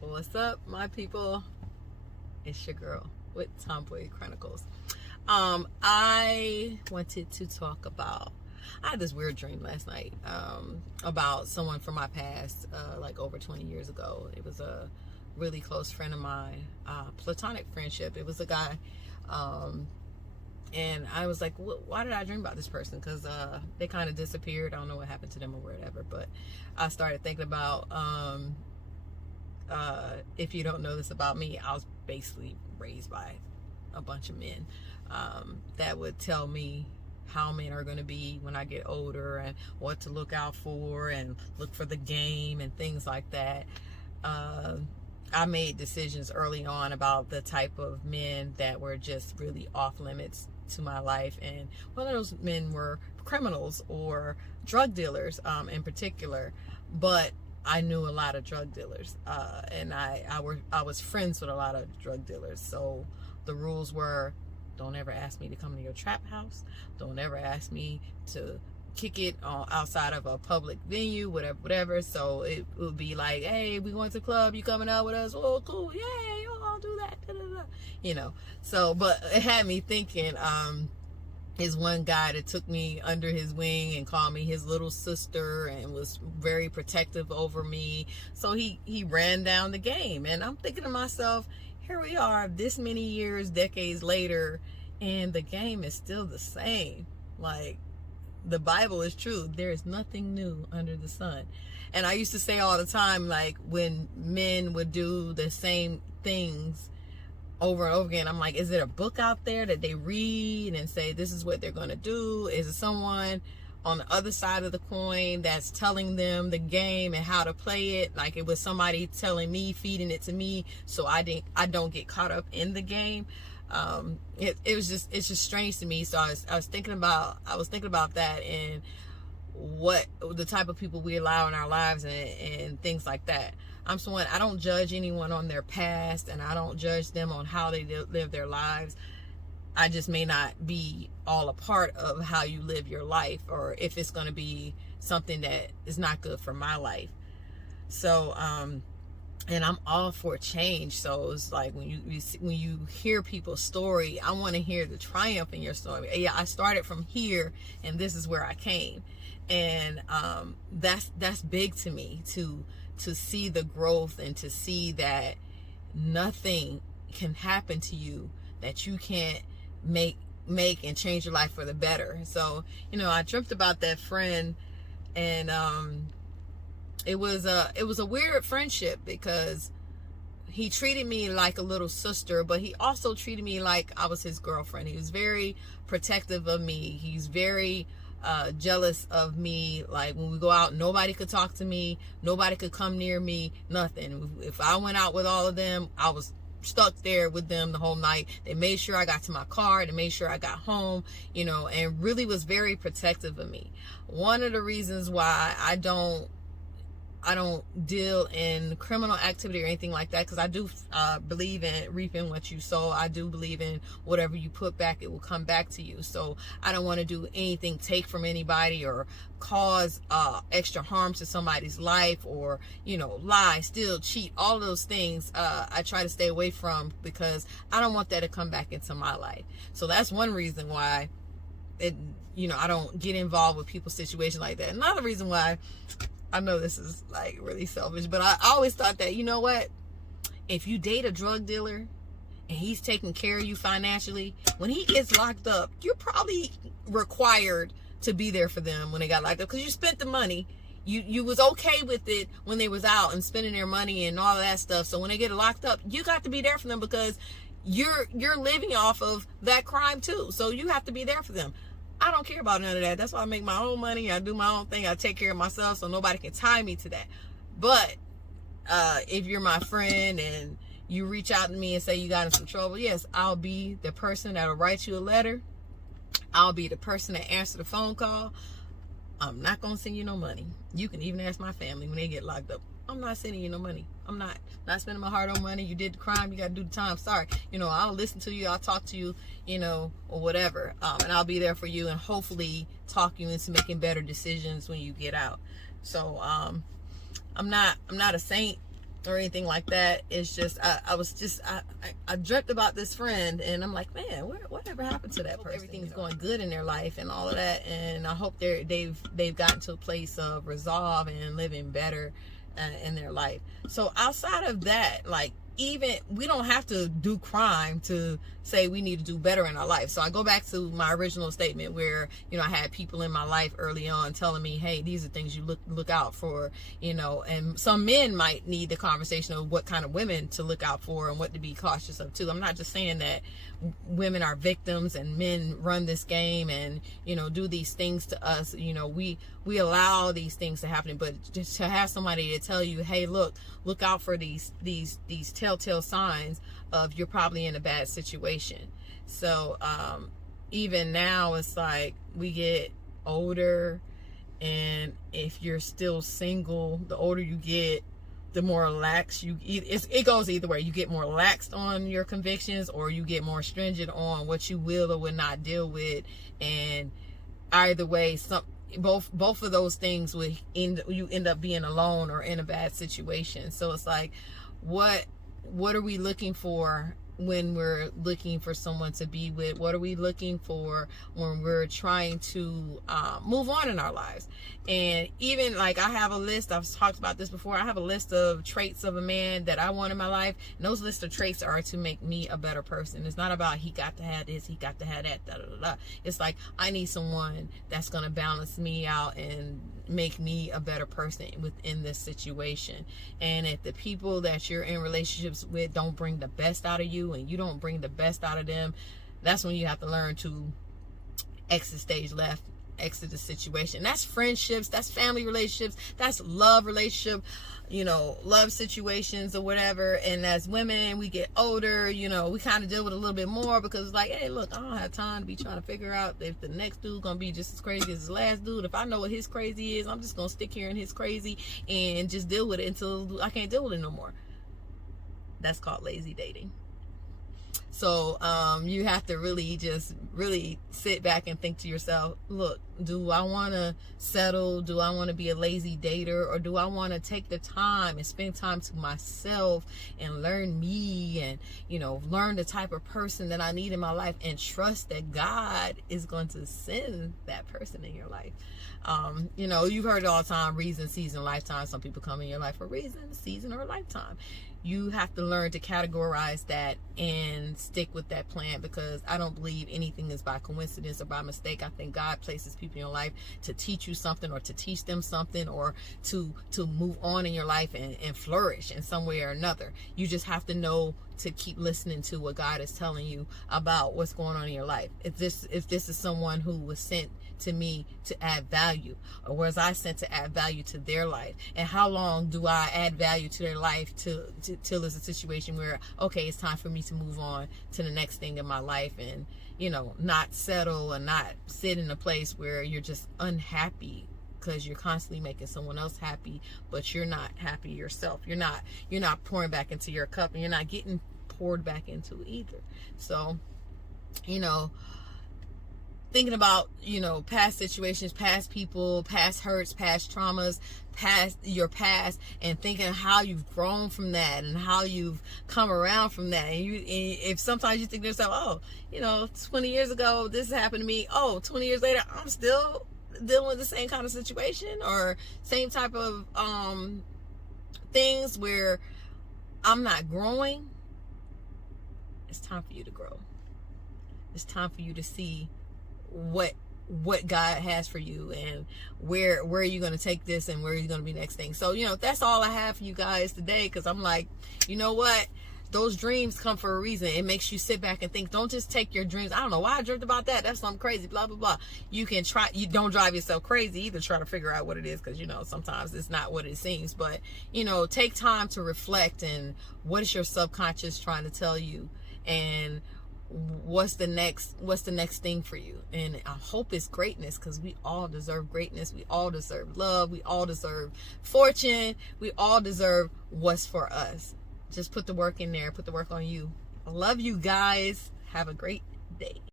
What's up, my people? It's your girl with Tomboy Chronicles. I wanted to talk about, I had this weird dream last night about someone from my past, like over 20 years ago. It was a really close friend of mine, platonic friendship. It was a guy, and I was like, why did I dream about this person? Because they kind of disappeared. I don't know what happened to them or whatever, but I started thinking about, if you don't know this about me, I was basically raised by a bunch of men that would tell me how men are going to be when I get older and what to look out for and look for the game and things like that. I made decisions early on about the type of men that were just really off limits to my life, and one of those men were criminals or drug dealers in particular. But I knew a lot of drug dealers, and I was friends with a lot of drug dealers. So the rules were, don't ever ask me to come to your trap house. Don't ever ask me to kick it outside of a public venue, whatever. So it would be like, hey, we going to the club, you coming out with us? Oh, cool, yay, oh, I'll do that, da, da, da. You know. So, but it had me thinking, is one guy that took me under his wing and called me his little sister and was very protective over me. So he ran down the game, and I'm thinking to myself, here we are this many years, decades later, and the game is still the same. Like, the Bible is true. There is nothing new under the sun. And I used to say all the time, like, when men would do the same things over and over again, I'm like, is it a book out there that they read and say this is what they're going to do? Is it someone on the other side of the coin that's telling them the game and how to play it? Like, it was somebody telling me, feeding it to me, so I don't get caught up in the game. It's just strange to me. So I was thinking about that, and what the type of people we allow in our lives and things like that. I'm someone, I don't judge anyone on their past, and I don't judge them on how they live their lives. I just may not be all a part of how you live your life, or if it's going to be something that is not good for my life. So, and I'm all for change. So it's like when you hear people's story, I want to hear the triumph in your story. Yeah, I started from here, and this is where I came, and that's big to me, to see the growth and to see that nothing can happen to you that you can't make and change your life for the better. So, I dreamt about that friend, and it was a weird friendship, because he treated me like a little sister, but he also treated me like I was his girlfriend. He was very protective of me. He's very jealous of me. Like, when we go out, nobody could talk to me, nobody could come near me, nothing. If I went out with all of them, I was stuck there with them the whole night. They made sure I got to my car, they made sure I got home, and really was very protective of me. One of the reasons why I don't deal in criminal activity or anything like that, because I do believe in reaping what you sow. I do believe in whatever you put back, it will come back to you. So I don't want to do anything, take from anybody, or cause extra harm to somebody's life, or lie, steal, cheat, all those things. I try to stay away from, because I don't want that to come back into my life. So that's one reason why I don't get involved with people's situations like that. Another reason why, I know this is like really selfish, but I always thought that, if you date a drug dealer and he's taking care of you financially, when he gets locked up, you're probably required to be there for them when they got locked up, because you spent the money. You was okay with it when they was out and spending their money and all of that stuff. So when they get locked up, you got to be there for them, because you're living off of that crime too. So you have to be there for them. I don't care about none of that. That's why I make my own money. I do my own thing. I take care of myself, so nobody can tie me to that. But if you're my friend and you reach out to me and say you got in some trouble, yes, I'll be the person that'll write you a letter. I'll be the person that answer the phone call. I'm not going to send you no money. You can even ask my family when they get locked up. I'm not sending you no money. I'm not spending my hard-earned money. You did the crime, you got to do the time. Sorry. I'll listen to you. I'll talk to you, or whatever. And I'll be there for you, and hopefully talk you into making better decisions when you get out. So I'm not a saint. or anything like that. It's just I dreamt about this friend, and I'm like, man, whatever happened to that person? Everything's going good in their life and all of that, and I hope they've gotten to a place of resolve and living better in their life. So outside of that, like, even we don't have to do crime to say we need to do better in our life. So I go back to my original statement where, you know, I had people in my life early on telling me, hey, these are things you look out for, you know, and some men might need the conversation of what kind of women to look out for and what to be cautious of too. I'm not just saying that women are victims and men run this game and, you know, do these things to us. You know, we allow these things to happen, but just to have somebody to tell you, hey, look out for these telltale signs of you're probably in a bad situation. So even now, it's like we get older, and if you're still single, the older you get, the more lax it goes either way. You get more laxed on your convictions, or you get more stringent on what you will or will not deal with. And either way, both of those things you end up being alone or in a bad situation. So it's like, what are we looking for when we're looking for someone to be with? What are we looking for when we're trying to move on in our lives? And even like, I have a list, I've talked about this before, I have a list of traits of a man that I want in my life, and those list of traits are to make me a better person. It's not about he got to have this, he got to have that, da, da, da, da. It's like, I need someone that's going to balance me out and make me a better person within this situation. And if the people that you're in relationships with don't bring the best out of you, and you don't bring the best out of them, that's when you have to learn to exit stage left, exit the situation. That's friendships, that's family relationships, that's love relationship, you know, love situations or whatever. And as women, we get older, you know, we kind of deal with a little bit more, because it's like, hey, look, I don't have time to be trying to figure out if the next dude gonna be just as crazy as the last dude. If I know what his crazy is, I'm just gonna stick here in his crazy and just deal with it until I can't deal with it no more. That's called lazy dating. So you have to really sit back and think to yourself, look, do I want to settle? Do I want to be a lazy dater? Or do I want to take the time and spend time to myself and learn me, and, you know, learn the type of person that I need in my life, and trust that God is going to send that person in your life? You know, you've heard it all the time, reason, season, lifetime. Some people come in your life for reason, season, or lifetime. You have to learn to categorize that and stick with that plan, because I don't believe anything is by coincidence or by mistake. I think God places people in your life to teach you something, or to teach them something, or to move on in your life and flourish in some way or another. You just have to know to keep listening to what God is telling you about what's going on in your life. If this is someone who was sent to me to add value, or was I sent to add value to their life? And how long do I add value to their life till it's a situation where, okay, it's time for me to move on to the next thing in my life, and, you know, not settle and not sit in a place where you're just unhappy because you're constantly making someone else happy, but you're not happy yourself. You're not pouring back into your cup, and you're not getting poured back into either. So, you know, thinking about, you know, past situations, past people, past hurts, past traumas, past your past, and thinking how you've grown from that and how you've come around from that. And if sometimes you think to yourself, oh, you know, 20 years ago this happened to me, oh, 20 years later I'm still dealing with the same kind of situation or same type of things where I'm not growing. It's time for you to grow. It's time for you to see what God has for you, and where are you going to take this, and where are you going to be next thing. So, you know, that's all I have for you guys today, because I'm like, you know what, those dreams come for a reason. It makes you sit back and think. Don't just take your dreams, I don't know why I dreamt about that, that's something crazy, blah blah blah. You can try, you don't drive yourself crazy either, try to figure out what it is, because, you know, sometimes it's not what it seems. But, you know, take time to reflect, and what is your subconscious trying to tell you, and what's the next thing for you. And I hope it's greatness, because we all deserve greatness, we all deserve love, we all deserve fortune, we all deserve what's for us. Just put the work in there, put the work on you. I love you guys. Have a great day.